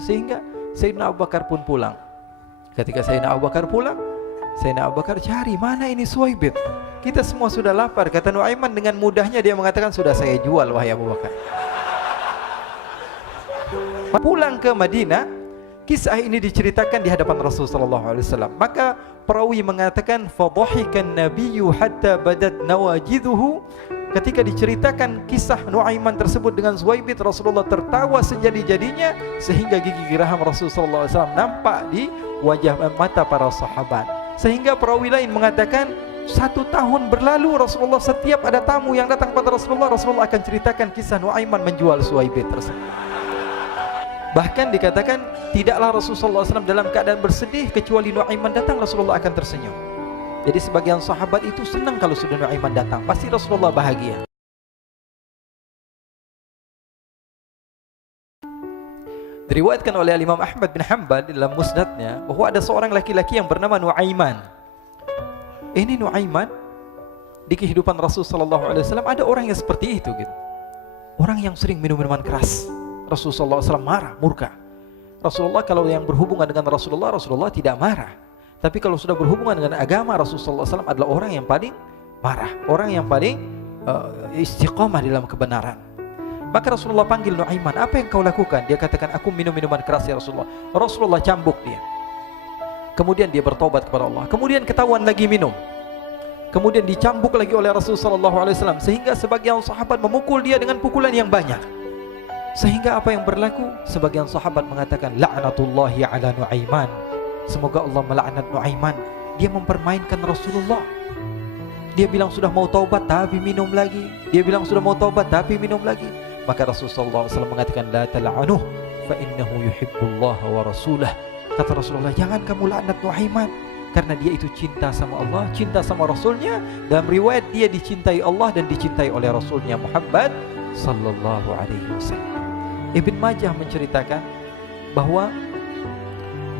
sehingga Sayyidina Abu Bakar pun pulang. Ketika Sayyidina Abu Bakar pulang, Sayyidina Abu Bakar cari, mana ini Suwaibit? Kita semua sudah lapar. Kata Nuaiman dengan mudahnya dia mengatakan, sudah saya jual wahai Abu Bakar. Pulang ke Madinah, kisah ini diceritakan di hadapan Rasulullah SAW. Maka perawi mengatakan, fadhahikan nabiyyu hatta badat nawajiduhu. Ketika diceritakan kisah Nuaiman tersebut dengan Suwaibit, Rasulullah tertawa sejadi-jadinya sehingga gigi geraham Rasulullah SAW nampak di wajah mata para sahabat. Sehingga perawi lain mengatakan, 1 tahun berlalu Rasulullah setiap ada tamu yang datang pada Rasulullah akan ceritakan kisah Nuaiman menjual Suwaibit tersebut. Bahkan dikatakan tidaklah Rasulullah SAW dalam keadaan bersedih kecuali Nuaiman datang Rasulullah akan tersenyum. Jadi sebagian sahabat itu senang kalau sudah Nuaiman datang, pasti Rasulullah bahagia. Diriwayatkan oleh Imam Ahmad bin Hanbal dalam musnadnya bahwa ada seorang laki-laki yang bernama Nuaiman. Ini Nuaiman di kehidupan Rasulullah SAW ada orang yang seperti itu gitu. Orang yang sering minum minuman keras. Rasulullah SAW marah, murka. Rasulullah kalau yang berhubungan dengan Rasulullah tidak marah. Tapi kalau sudah berhubungan dengan agama, Rasulullah SAW adalah orang yang paling marah, orang yang paling istiqamah dalam kebenaran. Maka Rasulullah panggil Nuaiman, apa yang kau lakukan? Dia katakan, aku minum minuman keras ya Rasulullah. Rasulullah cambuk dia. Kemudian dia bertobat kepada Allah. Kemudian ketahuan lagi minum. Kemudian dicambuk lagi oleh Rasulullah SAW, sehingga sebagian sahabat memukul dia dengan pukulan yang banyak. Sehingga apa yang berlaku? Sebagian sahabat mengatakan, la'natullahi ala Nuaiman. Semoga Allah melaknat Nuaiman. Dia mempermainkan Rasulullah. Dia bilang sudah mau taubat tapi minum lagi. Dia bilang sudah mau taubat tapi minum lagi. Maka Rasulullah SAW mengatakan, la tal'anuh fa innahu yuhibbullaha wa rasulah. Kata Rasulullah, jangan kamu laknat Nuaiman, karena dia itu cinta sama Allah, cinta sama Rasulnya. Dalam riwayat dia dicintai Allah dan dicintai oleh Rasulnya Muhammad sallallahu alaihi wasallam. Ibn Majah menceritakan bahwa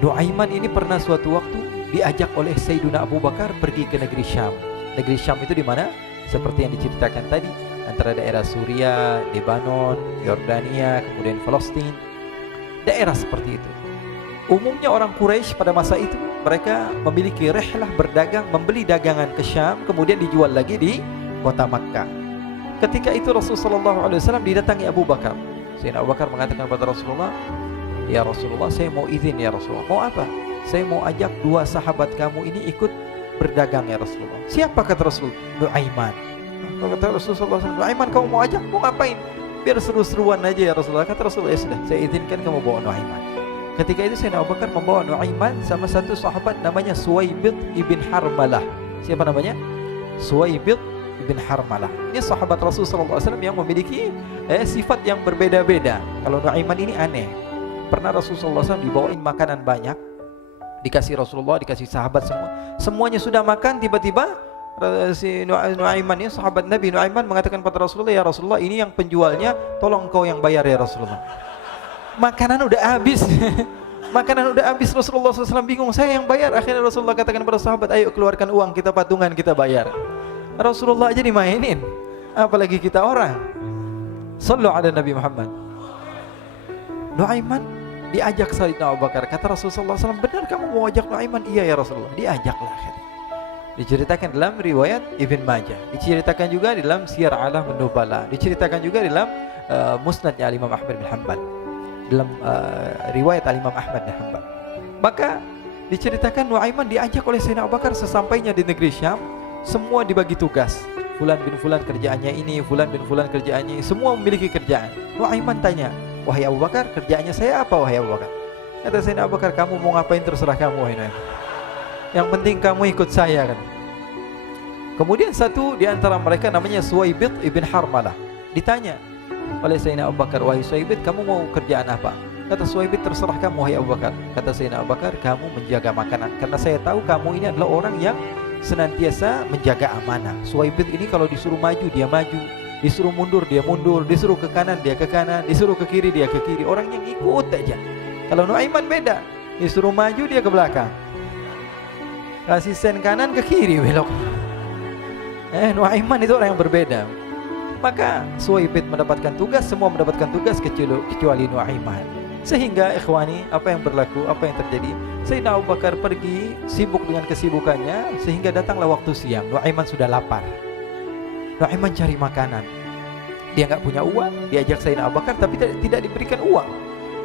Nuaiman ini pernah suatu waktu diajak oleh Sayyidina Abu Bakar pergi ke negeri Syam. Negeri Syam itu di mana? Seperti yang diceritakan tadi, antara daerah Suriah, Lebanon, Yordania, kemudian Palestina. Daerah seperti itu. Umumnya orang Quraisy pada masa itu mereka memiliki rihlah berdagang, membeli dagangan ke Syam, kemudian dijual lagi di kota Makkah. Ketika itu Rasulullah SAW didatangi Abu Bakar. Sayyidina Abu Bakar mengatakan kepada Rasulullah, ya Rasulullah, saya mau izin ya Rasulullah. Mau apa? Saya mau ajak 2 sahabat kamu ini ikut berdagang ya Rasulullah. Siapa kata Rasul? Nuaiman. Kata Rasulullah SAW, Nuaiman kamu mau ajak? Mau ngapain? Biar seru-seruan aja ya Rasulullah. Kata Rasulullah, ya sudah, saya izinkan kamu bawa Nuaiman. Ketika itu Sayyidina Abu Bakar membawa Nuaiman sama satu sahabat namanya Suwaibit ibn Harmalah. Siapa namanya? Suwaibit ibn Harmalah. Ini sahabat Rasulullah SAW yang memiliki sifat yang berbeda-beda. Kalau Nuaiman ini aneh. Pernah Rasulullah SAW dibawain makanan banyak, dikasih Rasulullah, dikasih sahabat semua. Semuanya sudah makan, tiba-tiba si Nuaiman ini, sahabat Nabi Nuaiman mengatakan kepada Rasulullah, ya Rasulullah, ini yang penjualnya, tolong kau yang bayar ya Rasulullah. Makanan udah habis. Makanan udah habis, Rasulullah SAW bingung, saya yang bayar. Akhirnya Rasulullah katakan kepada sahabat, ayo keluarkan uang, kita patungan, kita bayar. Rasulullah aja dimainin, apalagi kita orang. Sallu ala Nabi Muhammad. Nuaiman diajak Sayyidina Abu Bakar. Kata Rasulullah SAW, benar kamu mau ajak Nuaiman? Iya ya Rasulullah. Diajaklah akhirnya. Diceritakan dalam riwayat Ibn Majah, diceritakan juga dalam Siyar A'lam An-Nubala, diceritakan juga dalam musnadnya Imam Ahmad bin Hanbal, dalam riwayat Imam Ahmad bin Hanbal. Maka diceritakan Nuaiman diajak oleh Sayyidina Abu Bakar. Sesampainya di negeri Syam, semua dibagi tugas. Fulan bin Fulan kerjaannya ini, Fulan bin Fulan kerjaannya ini, semua memiliki kerjaan. Nuaiman tanya, wahai Abu Bakar, kerjaannya saya apa wahai Abu Bakar? Kata Sayyidina Abu Bakar, kamu mau ngapain terserah kamu wahai Nuaiman. Yang penting kamu ikut saya kan. Kemudian satu di antara mereka namanya Suwaibit ibn Harmalah. Ditanya oleh Sayyidina Abu Bakar, wahai Suwaibit, kamu mau kerjaan apa? Kata Suwaibit, terserah kamu wahai Abu Bakar. Kata Sayyidina Abu Bakar, kamu menjaga makanan, karena saya tahu kamu ini adalah orang yang senantiasa menjaga amanah. Suwaibit ini kalau disuruh maju dia maju, disuruh mundur dia mundur, disuruh ke kanan dia ke kanan, disuruh ke kiri dia ke kiri. Orang yang ikut aja. Kalau Nuaiman beda, disuruh maju dia ke belakang, kasih sen kanan ke kiri belok. Nuaiman itu orang yang berbeda. Maka Suwaibit mendapatkan tugas, semua mendapatkan tugas kecuali Nuaiman. Sehingga ikhwani, apa yang berlaku, apa yang terjadi? Sayyidina Abu Bakar pergi sibuk dengan kesibukannya, sehingga datanglah waktu siang. Nuaiman sudah lapar. Nuaiman cari makanan. Dia nggak punya uang, diajak Sayyidina Abu Bakar tapi tidak diberikan uang.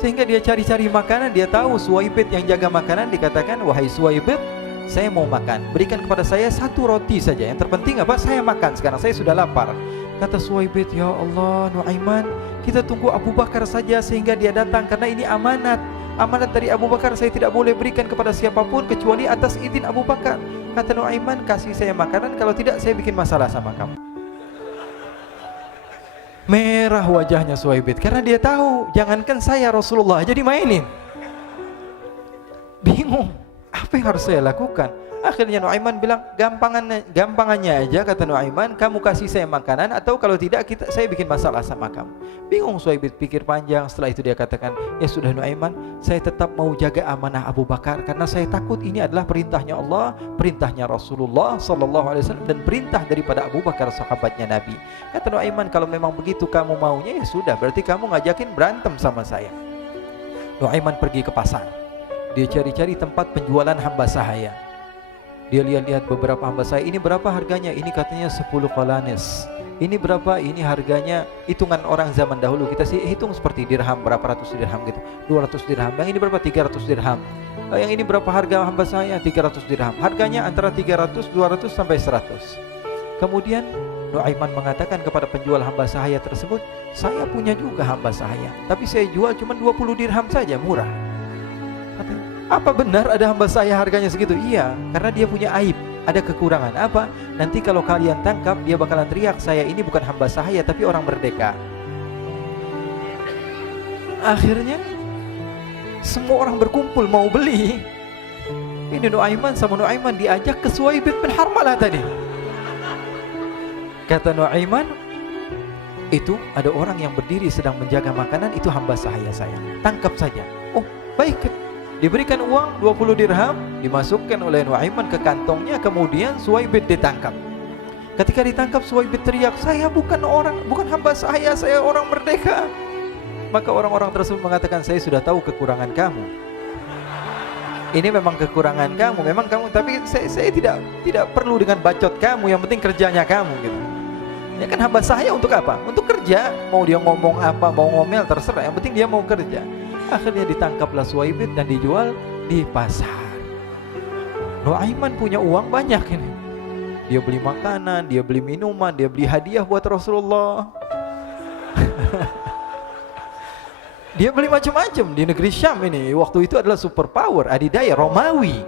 Sehingga dia cari-cari makanan, dia tahu Suwaibit yang jaga makanan, dikatakan, "Wahai Suwaibit, saya mau makan. Berikan kepada saya 1 roti saja. Yang terpenting apa? Saya makan sekarang, saya sudah lapar." Kata Suwaibit, "Ya Allah, Nuaiman, kita tunggu Abu Bakar saja sehingga dia datang, karena ini amanat. Amanat dari Abu Bakar, saya tidak boleh berikan kepada siapapun kecuali atas izin Abu Bakar." Kata Nuaiman, "Kasih saya makanan, kalau tidak saya bikin masalah sama kamu." Merah wajahnya Suwaibit karena dia tahu, jangankan saya, Rasulullah aja dimainin. Bingung, apa yang harus saya lakukan? Akhirnya Nuaiman bilang, gampangannya aja, kata Nuaiman, kamu kasih saya makanan, atau kalau tidak saya bikin masalah sama kamu. Bingung Suwaibit, pikir panjang. Setelah itu dia katakan, ya sudah Nuaiman, saya tetap mau jaga amanah Abu Bakar, karena saya takut ini adalah perintahnya Allah, perintahnya Rasulullah SAW, dan perintah daripada Abu Bakar, sahabatnya Nabi. Kata Nuaiman, kalau memang begitu kamu maunya, ya sudah, berarti kamu ngajakin berantem sama saya. Nuaiman pergi ke pasar. Dia cari-cari tempat penjualan hamba sahaya. Dia lihat-lihat beberapa hamba sahaya. Ini berapa harganya? Ini katanya 10 qalanis. Ini berapa? Ini harganya, hitungan orang zaman dahulu, kita sih hitung seperti dirham, berapa ratus dirham gitu, 200 dirham. Yang ini berapa? 300 dirham. Yang ini berapa harga hamba sahaya? 300 dirham. Harganya antara 300, 200 sampai 100. Kemudian Nuaiman mengatakan kepada penjual hamba sahaya tersebut, saya punya juga hamba sahaya, tapi saya jual cuma 20 dirham saja, murah. Katanya, apa benar ada hamba saya harganya segitu? Iya, karena dia punya aib, ada kekurangan. Apa? Nanti kalau kalian tangkap, dia bakalan teriak, saya ini bukan hamba sahaya tapi orang merdeka. Akhirnya semua orang berkumpul mau beli. Ini Nuaiman sama Nuaiman diajak ke Suwaibit bin Harmalah tadi. Kata Nuaiman, itu ada orang yang berdiri sedang menjaga makanan, itu hamba sahaya saya, tangkap saja. Oh baik. Diberikan uang 20 dirham, dimasukkan oleh Nuaiman ke kantongnya, kemudian Suwaibit ditangkap. Ketika ditangkap, Suwaibit teriak, saya bukan hamba saya orang merdeka. Maka orang-orang tersebut mengatakan, saya sudah tahu kekurangan kamu. Ini memang kekurangan kamu, memang kamu, tapi saya tidak perlu dengan bacot kamu, yang penting kerjanya kamu gitu. Ya kan hamba saya untuk apa? Untuk kerja. Mau dia ngomong apa, mau ngomel terserah, yang penting dia mau kerja. Akhirnya ditangkaplah Suwaibit dan dijual di pasar. Nuaiman punya uang banyak ini. Dia beli makanan, dia beli minuman, dia beli hadiah buat Rasulullah. Dia beli macam-macam di negeri Syam ini. Waktu itu adalah superpower, adidaya Romawi.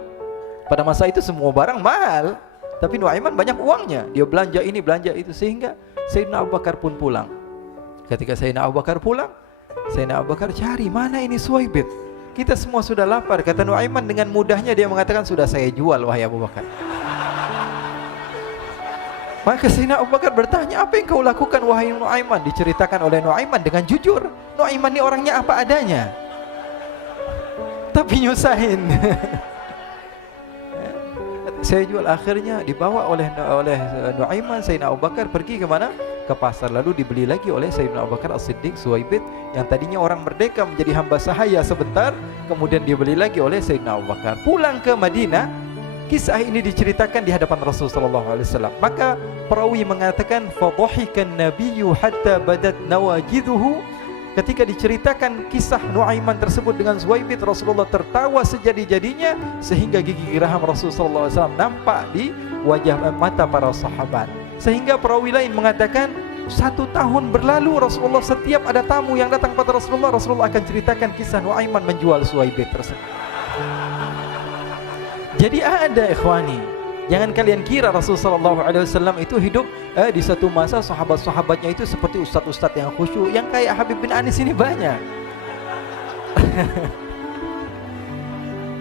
Pada masa itu semua barang mahal, tapi Nuaiman banyak uangnya. Dia belanja ini, belanja itu, sehingga Sayyidina Abu Bakar pun pulang. Ketika Sayyidina Abu Bakar pulang, Sayyidina Abu Bakar cari, mana ini Suwaibit? Kita semua sudah lapar. Kata Nuaiman dengan mudahnya dia mengatakan, sudah saya jual wahai Abu Bakar. Maka Sayyidina Abu Bakar bertanya, apa yang kau lakukan wahai Nuaiman? Diceritakan oleh Nuaiman dengan jujur. Nuaiman ini orangnya apa adanya, tapi nyusahin. Saya jual. Akhirnya dibawa oleh Nuaiman, Sayyidina Abu Bakar pergi ke mana? Ke pasar. Lalu dibeli lagi oleh Sayyidina Abu Bakar As-Siddiq, Suwaibit yang tadinya orang merdeka menjadi hamba sahaya sebentar, kemudian dibeli lagi oleh Sayyidina Abu Bakar. Pulang ke Madinah, kisah ini diceritakan di hadapan Rasulullah SAW. Maka perawi mengatakan, fadhahikan nabiyyu hatta badat nawajiduhu. Ketika diceritakan kisah Nuaiman tersebut dengan Suwaibit, Rasulullah tertawa sejadi-jadinya sehingga gigi geraham Rasulullah SAW nampak di wajah mata para sahabat. Sehingga perawi lain mengatakan 1 tahun berlalu Rasulullah, setiap ada tamu yang datang kepada Rasulullah, Rasulullah akan ceritakan kisah Nuaiman menjual Suwaibit tersebut. Jadi ada ikhwani, jangan kalian kira Rasulullah SAW itu hidup di satu masa sahabat-sahabatnya itu seperti ustadz-ustadz yang khusyuk, yang kayak Habib bin Anis ini banyak.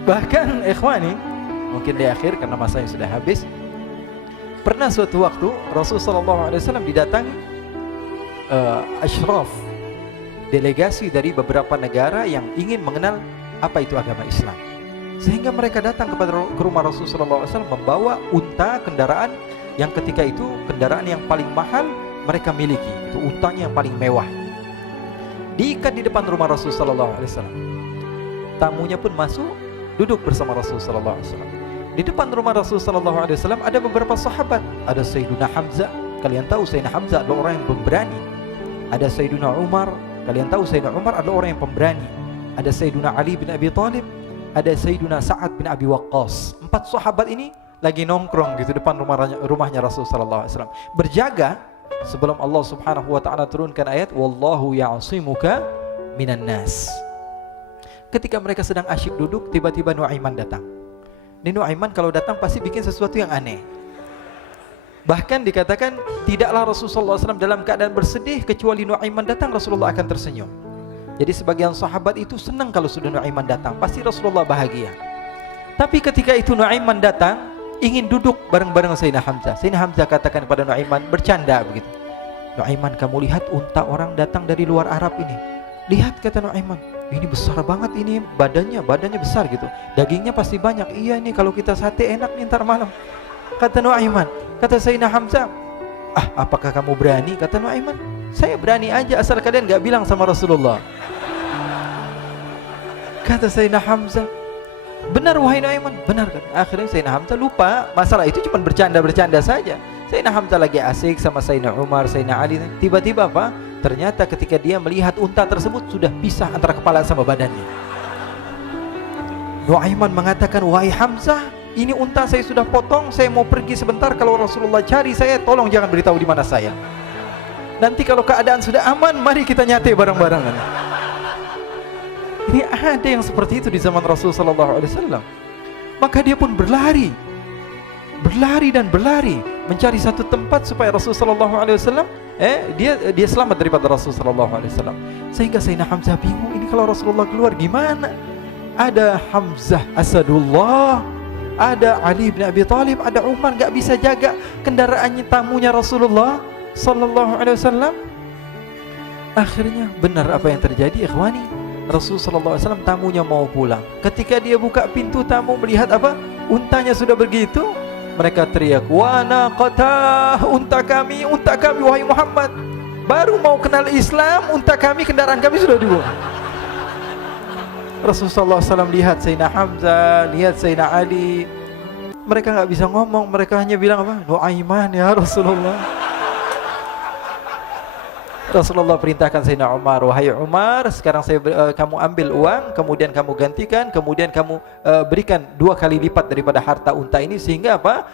Bahkan ikhwani, mungkin di akhir karena masanya sudah habis, pernah suatu waktu Rasulullah SAW didatangi asyraf, delegasi dari beberapa negara yang ingin mengenal apa itu agama Islam. Sehingga mereka datang ke rumah Rasulullah SAW membawa unta, kendaraan yang ketika itu kendaraan yang paling mahal mereka miliki, itu untanya yang paling mewah. diikat di depan rumah Rasul sallallahu alaihi wasallam. Tamunya pun masuk, duduk bersama Rasul sallallahu alaihi wasallam. Di depan rumah Rasul sallallahu alaihi wasallam ada beberapa sahabat. Ada Sayyiduna Hamzah. Kalian tahu Sayyidina Hamzah adalah orang yang pemberani. Ada Sayyiduna Umar. Kalian tahu Sayyidina Umar adalah orang yang pemberani. Ada Sayyiduna Ali bin Abi Thalib. Ada Sayyiduna Sa'ad bin Abi Waqqas. 4 sahabat ini lagi nongkrong gitu depan rumahnya Rasul sallallahu alaihi wasallam, berjaga sebelum Allah Subhanahu wa taala turunkan ayat wallahu ya'simuka minan nas. Ketika mereka sedang asyik duduk, tiba-tiba Nuaiman datang. Ini Nuaiman kalau datang pasti bikin sesuatu yang aneh. Bahkan dikatakan tidaklah Rasulullah SAW dalam keadaan bersedih, kecuali Nuaiman datang Rasulullah akan tersenyum. Jadi sebagian sahabat itu senang kalau sudah Nuaiman datang, pasti Rasulullah bahagia. Tapi ketika itu Nuaiman datang, ingin duduk bareng-bareng Sayyidina Hamzah. Sayyidina Hamzah katakan kepada Nuaiman, bercanda begitu. Nuaiman, kamu lihat unta orang datang dari luar Arab ini. Lihat, kata Nuaiman, ini besar banget, ini badannya besar gitu. Dagingnya pasti banyak. Iya, ini kalau kita sate enak nih ntar malam. Kata Nuaiman. Kata Sayyidina Hamzah, apakah kamu berani? Kata Nuaiman, saya berani aja asal kalian gak bilang sama Rasulullah. Kata Sayyidina Hamzah, benar wahai Nuaiman, benar kan? Akhirnya Sayyidina Hamzah lupa masalah itu, cuma bercanda-bercanda saja. Sayyidina Hamzah lagi asik sama Sayyidina Umar, Sayyidina Ali. Tiba-tiba apa? Ternyata ketika dia melihat unta tersebut sudah pisah antara kepala sama badannya. Nuaiman mengatakan, wahai Hamzah, ini unta saya sudah potong, saya mau pergi sebentar. Kalau Rasulullah cari saya, tolong jangan beritahu di mana saya. Nanti kalau keadaan sudah aman, mari kita nyate bareng-barengan. Ini ada yang seperti itu di zaman Rasulullah sallallahu alaihi wasallam. Maka dia pun berlari dan berlari mencari satu tempat supaya Rasulullah sallallahu alaihi wasallam dia selamat daripada Rasulullah sallallahu alaihi wasallam. Sehingga Sayyidina Hamzah bingung, ini kalau Rasulullah keluar gimana? Ada Hamzah Asadullah, ada Ali bin Abi Thalib, ada Umar, gak bisa jaga kendaraannya tamunya Rasulullah sallallahu alaihi wasallam. Akhirnya benar apa yang terjadi, ikhwani. Rasulullah sallallahu alaihi wasallam tamunya mau pulang. Ketika dia buka pintu tamu melihat apa? Untanya sudah begitu. Mereka teriak, "Wa naqatah, unta kami wahai Muhammad. Baru mau kenal Islam, unta kami, kendaraan kami sudah dibuang." Rasulullah sallallahu alaihi wasallam lihat Sayyidina Hamzah, lihat Sayyidina Ali. Mereka enggak bisa ngomong, mereka hanya bilang apa? Nuaiman ya Rasulullah. Rasulullah perintahkan Sayyidina Umar, wahai Umar, sekarang kamu ambil uang, kemudian kamu gantikan, kemudian kamu berikan 2 kali lipat daripada harta unta ini, sehingga apa?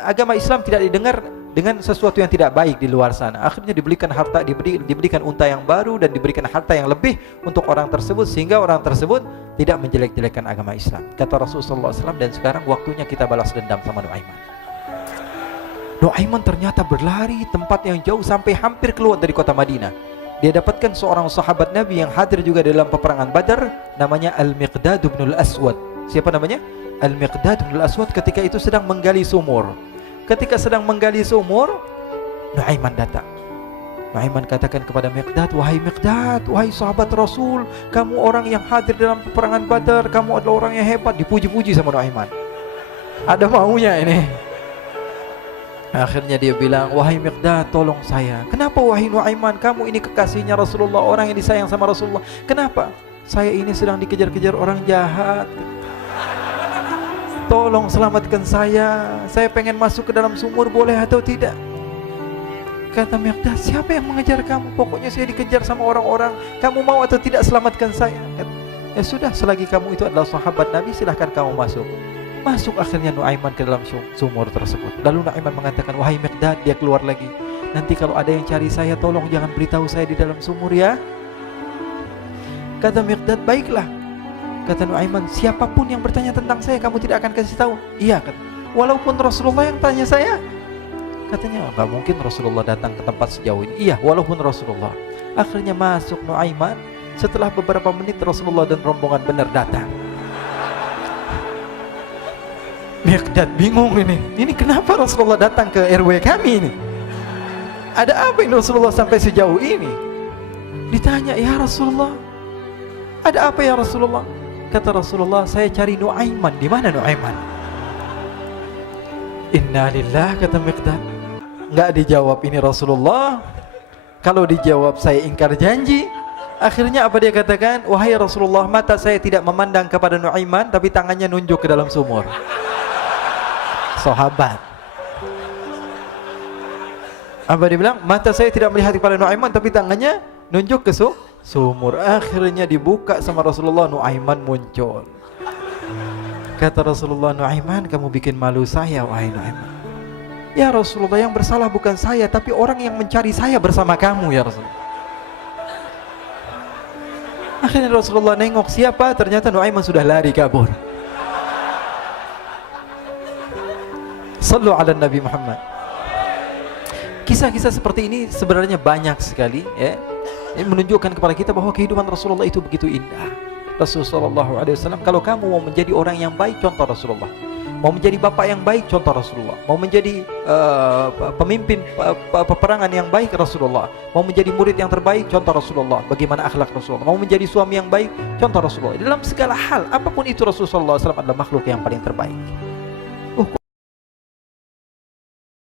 Agama Islam tidak didengar dengan sesuatu yang tidak baik di luar sana. Akhirnya diberikan harta, diberikan unta yang baru dan diberikan harta yang lebih untuk orang tersebut, sehingga orang tersebut tidak menjelek-jelekan agama Islam. Kata Rasulullah SAW, dan sekarang waktunya kita balas dendam sama Nuaiman. Nuaiman ternyata berlari tempat yang jauh sampai hampir keluar dari kota Madinah. Dia dapatkan seorang sahabat Nabi yang hadir juga dalam peperangan Badar, namanya Al-Miqdad bin Al-Aswad. Siapa namanya? Al-Miqdad bin Al-Aswad ketika itu sedang menggali sumur. Ketika sedang menggali sumur, Nuaiman datang. Nuaiman katakan kepada Miqdad, wahai Miqdad, wahai sahabat Rasul, kamu orang yang hadir dalam peperangan Badar, kamu adalah orang yang hebat. Dipuji-puji sama Nuaiman. Ada maunya ini. Akhirnya dia bilang, wahai Miqdad, tolong saya. Kenapa wahai Nuaiman, kamu ini kekasihnya Rasulullah, orang yang disayang sama Rasulullah. Kenapa? Saya ini sedang dikejar-kejar orang jahat. Tolong selamatkan saya. Saya pengen masuk ke dalam sumur, boleh atau tidak? Kata Miqdad, siapa yang mengejar kamu? Pokoknya saya dikejar sama orang-orang. Kamu mau atau tidak selamatkan saya? Ya sudah, selagi kamu itu adalah sahabat Nabi, silahkan kamu masuk. Masuk akhirnya Nuaiman ke dalam sumur tersebut. Lalu Nuaiman mengatakan, wahai Miqdad, dia keluar lagi. Nanti kalau ada yang cari saya, tolong jangan beritahu saya di dalam sumur ya. Kata Miqdad, baiklah. Kata Nuaiman, siapapun yang bertanya tentang saya, kamu tidak akan kasih tahu. Iya, kata. Walaupun Rasulullah yang tanya saya. Katanya, enggak mungkin Rasulullah datang ke tempat sejauh ini. Iya, walaupun Rasulullah. Akhirnya masuk Nuaiman. Setelah beberapa menit Rasulullah dan rombongan benar datang. Miqdad bingung ini. Ini kenapa Rasulullah datang ke RW kami ini? Ada apa ini Rasulullah sampai sejauh ini? Ditanya, ya Rasulullah, ada apa ya Rasulullah? Kata Rasulullah, saya cari Nuaiman. Di mana Nuaiman? Innalillah, kata Miqdad. Enggak dijawab ini Rasulullah. Kalau dijawab saya ingkar janji. Akhirnya apa dia katakan? Wahai Rasulullah, mata saya tidak memandang kepada Nuaiman, tapi tangannya nunjuk ke dalam sumur. Sahabat. Apa dia bilang? Mata saya tidak melihat kepada Nuaiman, tapi tangannya nunjuk ke sumur. Akhirnya dibuka sama Rasulullah, Nuaiman muncul. Kata Rasulullah, Nuaiman, kamu bikin malu saya, wahai Nuaiman. Ya Rasulullah, yang bersalah bukan saya, tapi orang yang mencari saya bersama kamu, ya Rasulullah. Akhirnya Rasulullah nengok, siapa? Ternyata Nuaiman sudah lari kabur. Sallu ala Nabi Muhammad. Kisah-kisah seperti ini sebenarnya banyak sekali, ya. Ini menunjukkan kepada kita bahwa kehidupan Rasulullah itu begitu indah. Rasulullah SAW, kalau kamu mau menjadi orang yang baik, contoh Rasulullah. Mau menjadi bapak yang baik, contoh Rasulullah. Mau menjadi pemimpin peperangan yang baik, Rasulullah. Mau menjadi murid yang terbaik, contoh Rasulullah. Bagaimana akhlak Rasulullah. Mau menjadi suami yang baik, contoh Rasulullah. Dalam segala hal, apapun itu, Rasulullah SAW adalah makhluk yang paling terbaik.